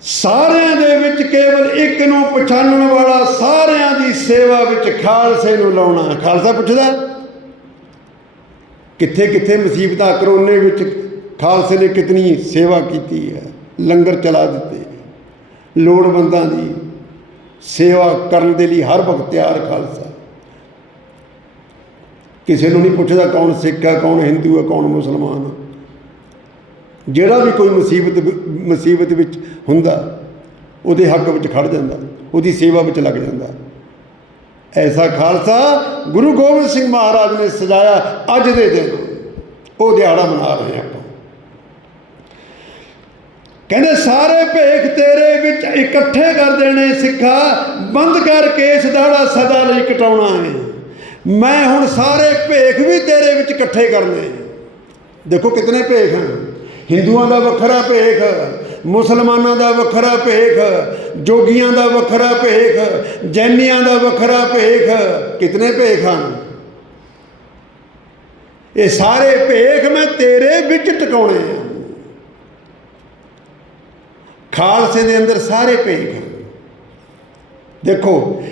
Speaker 1: ਸਾਰਿਆਂ ਦੇ ਵਿੱਚ ਕੇਵਲ ਇੱਕ ਨੂੰ ਪਛਾਣਨ ਵਾਲਾ ਸਾਰਿਆਂ ਦੀ ਸੇਵਾ ਵਿੱਚ ਖਾਲਸੇ ਨੂੰ ਲਾਉਣਾ। ਖਾਲਸਾ ਪੁੱਛਦਾ ਕਿੱਥੇ ਕਿੱਥੇ ਮੁਸੀਬਤਾਂ ਕਰੋਨੇ ਵਿੱਚ ਖਾਲਸੇ ਨੇ ਕਿਤਨੀ ਸੇਵਾ ਕੀਤੀ ਹੈ, ਲੰਗਰ ਚਲਾ ਦਿੱਤੇ ਲੋੜਵੰਦਾਂ ਦੀ ਸੇਵਾ ਕਰਨ ਦੇ ਲਈ ਹਰ ਵਕਤ ਤਿਆਰ ਖਾਲਸਾ। ਕਿਸੇ ਨੂੰ ਨਹੀਂ ਪੁੱਛਦਾ ਕੌਣ ਸਿੱਖ ਹੈ, ਕੌਣ ਹਿੰਦੂ ਹੈ, ਕੌਣ ਮੁਸਲਮਾਨ ਹੈ। ਜਿਹੜਾ ਵੀ ਕੋਈ ਮੁਸੀਬਤ ਮੁਸੀਬਤ ਵਿੱਚ ਹੁੰਦਾ, ਉਹਦੇ ਹੱਕ ਵਿੱਚ ਖੜ ਜਾਂਦਾ, ਉਹਦੀ ਸੇਵਾ ਵਿੱਚ ਲੱਗ ਜਾਂਦਾ। ਐਸਾ ਖਾਲਸਾ ਗੁਰੂ ਗੋਬਿੰਦ ਸਿੰਘ ਮਹਾਰਾਜ ਨੇ ਸਜਾਇਆ ਅੱਜ ਦੇ ਦਿਨ ਉਹ ਦਿਹਾੜਾ ਮਨਾ ਰਹੇ ਆਪਾਂ ਕਹਿੰਦੇ ਸਾਰੇ ਭੇਖ ਤੇਰੇ ਵਿੱਚ ਇਕੱਠੇ ਕਰ ਦੇਣੇ ਸਿੱਖਾ ਬੰਦ ਕਰਕੇ ਕੇਸ ਦਾੜਾ ਸਦਾ ਲਈ ਕਟਾਉਣਾ ਹੈ ਮੈਂ ਹੁਣ ਸਾਰੇ ਭੇਖ ਵੀ ਤੇਰੇ ਵਿੱਚ ਇਕੱਠੇ ਕਰਨੇ ਦੇਖੋ ਕਿਤਨੇ ਭੇਖ ਹਨ ਹਿੰਦੂਆਂ ਦਾ ਵੱਖਰਾ ਭੇਖ ਮੁਸਲਮਾਨਾਂ ਦਾ ਵੱਖਰਾ ਭੇਖ, ਜੋਗੀਆਂ ਦਾ ਵੱਖਰਾ ਭੇਖ, ਜੈਨੀਆਂ ਦਾ ਵੱਖਰਾ ਭੇਖ, ਕਿਤਨੇ ਭੇਖ ਹਨ? ਇਹ ਸਾਰੇ ਭੇਖ ਮੈਂ ਤੇਰੇ ਵਿੱਚ ਟਿਕਾਉਣੇ ਆ ਖਾਲਸੇ ਦੇ ਅੰਦਰ ਸਾਰੇ ਭੇਖ ਹਨ। ਦੇਖੋ,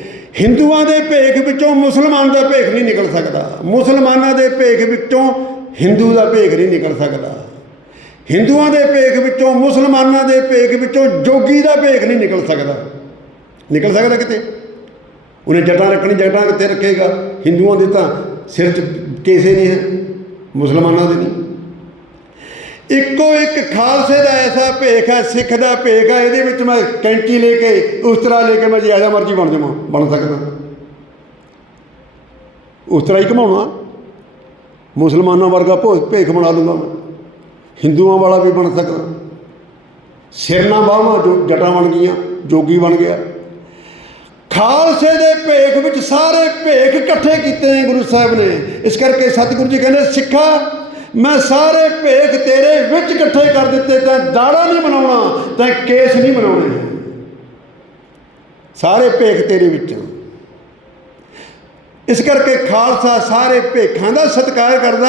Speaker 1: ਹਿੰਦੂਆਂ ਦੇ ਭੇਖ ਵਿੱਚੋਂ ਮੁਸਲਮਾਨ ਦਾ ਭੇਖ ਨਹੀਂ ਨਿਕਲ ਸਕਦਾ। ਮੁਸਲਮਾਨਾਂ ਦੇ ਭੇਖ ਵਿੱਚੋਂ ਹਿੰਦੂ ਦਾ ਭੇਖ ਨਹੀਂ ਨਿਕਲ ਸਕਦਾ। ਹਿੰਦੂਆਂ ਦੇ ਭੇਖ ਵਿੱਚੋਂ, ਮੁਸਲਮਾਨਾਂ ਦੇ ਭੇਖ ਵਿੱਚੋਂ ਜੋਗੀ ਦਾ ਭੇਖ ਨਹੀਂ ਨਿਕਲ ਸਕਦਾ। ਨਿਕਲ ਸਕਦਾ ਕਿਤੇ? ਉਹਨੇ ਜਟਾਂ ਰੱਖਣੀ, ਜਟਾਂ ਕਿੱਥੇ ਰੱਖੇਗਾ? ਹਿੰਦੂਆਂ ਦੇ ਤਾਂ ਸਿਰ 'ਚ ਕੇਸੇ ਨਹੀਂ ਹੈ, ਮੁਸਲਮਾਨਾਂ ਦੇ ਨਹੀਂ। ਇੱਕੋ ਇੱਕ ਖਾਲਸੇ ਦਾ ਐਸਾ ਭੇਖ ਹੈ, ਸਿੱਖ ਦਾ ਭੇਖ ਹੈ, ਇਹਦੇ ਵਿੱਚ ਮੈਂ ਕੈਂਚੀ ਲੈ ਕੇ, ਉਸ ਤਰ੍ਹਾਂ ਲੈ ਕੇ ਮੈਂ ਜ਼ਿਆਦਾ ਮਰਜ਼ੀ ਬਣ ਜਾਵਾਂ, ਬਣ ਸਕਦਾ। ਉਸ ਤਰ੍ਹਾਂ ਹੀ ਘਮਾਉਣਾ। ਮੁਸਲਮਾਨਾਂ ਵਰਗਾ ਭੋ, ਭੇਖ ਬਣਾ ਲੂੰਗਾ ਮੈਂ। ਹਿੰਦੂਆਂ ਵਾਲਾ ਵੀ ਬਣ ਸਕਦਾ। ਸਿਰਨਾ ਬਾਹਾਂ ਜੋ ਜਟਾਂ ਬਣ ਗਈਆਂ, ਜੋਗੀ ਬਣ ਗਿਆ। ਖਾਲਸੇ ਦੇ ਭੇਖ ਵਿੱਚ ਸਾਰੇ ਭੇਖ ਇਕੱਠੇ ਕੀਤੇ ਨੇ ਗੁਰੂ ਸਾਹਿਬ ਨੇ। ਇਸ ਕਰਕੇ ਸਤਿਗੁਰੂ ਜੀ ਕਹਿੰਦੇ, ਸਿੱਖਾ, ਮੈਂ ਸਾਰੇ ਭੇਖ ਤੇਰੇ ਵਿੱਚ ਇਕੱਠੇ ਕਰ ਦਿੱਤੇ, ਤਾਂ ਦਾੜਾ ਨਹੀਂ ਬਣਾਉਣਾ ਤਾਂ ਕੇਸ ਨਹੀਂ ਬਣਾਉਣੇ ਸਾਰੇ ਭੇਖ ਤੇਰੇ ਵਿੱਚ। ਇਸ ਕਰਕੇ ਖਾਲਸਾ ਸਾਰੇ ਭੇਖਾਂ ਦਾ ਸਤਿਕਾਰ ਕਰਦਾ।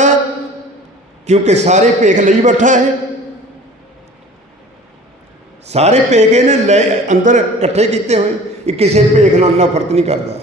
Speaker 1: ਕਿਉਂਕਿ ਸਾਰੇ ਭੇਖ ਲਈ ਬੈਠਾ ਹੈ ਸਾਰੇ ਭੇਖ ਇਹਨੇ ਲੈ ਅੰਦਰ ਇਕੱਠੇ ਕੀਤੇ ਹੋਏ। ਇਹ ਕਿਸੇ ਭੇਖ ਨਾਲ ਨਫ਼ਰਤ ਨਹੀਂ ਕਰਦਾ।